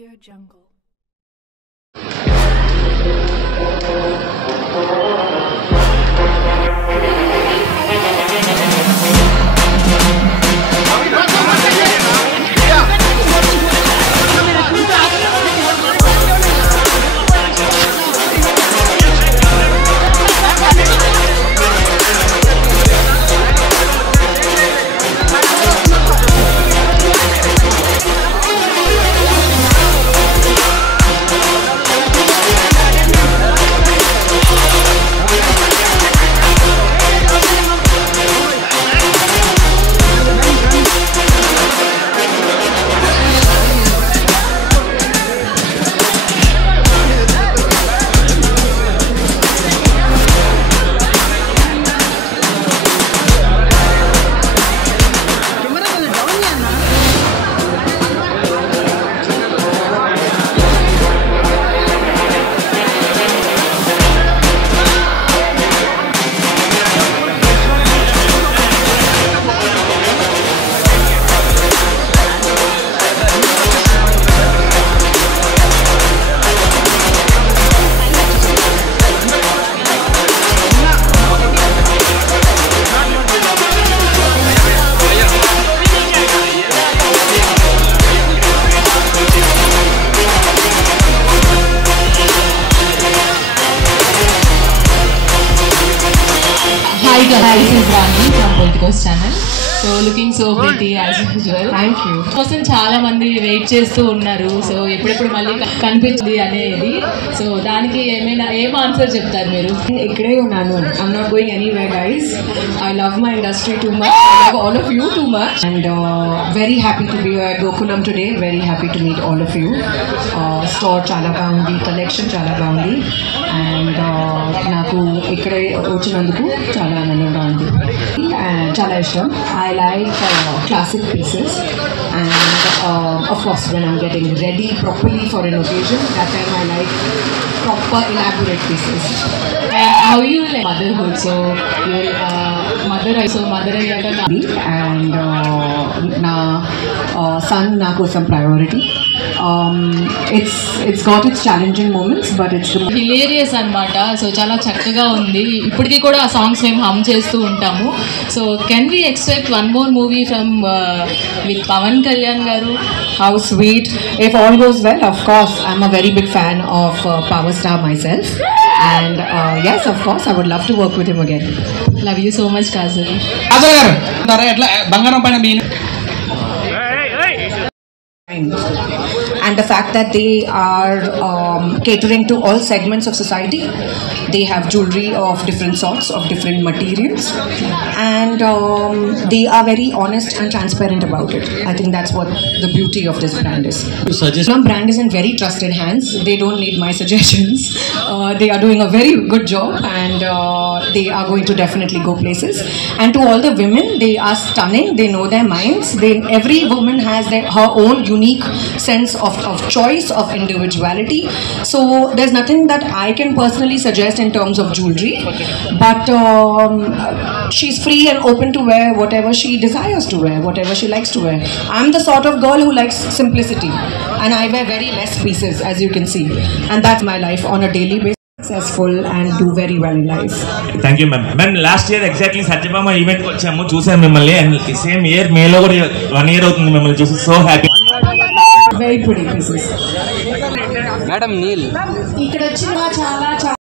AudioJungle. Hi guys, this is Rani from Politicos channel. So looking so pretty as usual. Thank you. కోసం చాలా మంది wait చేస్తూ ఉన్నారు. So ఎప్పుడెప్పుడు మళ్ళీ కనిపించింది అనేది. సో దానికి ఏం ఆన్సర్ చెప్తారు మీరు? ఇక్కడే ఉన్నాను. I'm not going anywhere, guys. I love my industry too much. I love all of you too much. And very happy to be at Gokulam today. Very happy to meet all of you. Store చాలా బాగుంది, collection చాలా బాగుంది. And నాకు ఇక్కడ వచ్చినందుకు చాలా ఆనందంగా ఉంది. చాలా ఇష్టం. I like classic pieces, and of course when I'm getting ready properly for an occasion, that time I like proper elaborate pieces. And how you like motherhood? So you're mother ayyaka and na son na kosam priority. It's got its challenging moments, but it's the hilarious అన్నమాట. So చాలా చక్కగా ఉంది. ఇప్పటికీ కూడా ఆ songs మేము hum చేస్తూ ఉంటాము. So can we expect one more movie from with Pawan Kalyan garu? How sweet. If all goes well, of course, I'm a very big fan of Power Star myself. And yes, of course, I would love to work with him again. Love you so much Kajal. And the fact that they are catering to all segments of society. They have jewelry of different sorts, of different materials, and they are very honest and transparent about it. I think that's what the beauty of this brand is. Some brand is in very trusted hands. They don't need my suggestions. They are doing a very good job, and they are going to definitely go places. And to all the women, they are stunning. They know their minds. Every woman has her own unique sense of choice, of individuality. So there's nothing that I can personally suggest in terms of jewelry, but she's free and open to wear whatever she desires to wear, whatever she likes to wear. I'm the sort of girl who likes simplicity, and I wear very less pieces, as you can see, and that's my life on a daily basis. Successful and do very well in life. Thank you, ma'am. Ma'am, last year exactly Satyabama event వచ్చాము, చూసాను మిమ్మల్ని, and same year May లో కూడా 1 year అవుతుంది మిమ్మల్ని చూసి. So happy. Very pretty pieces. Madam Neil. ఇక్కడ వచ్చిన చాలా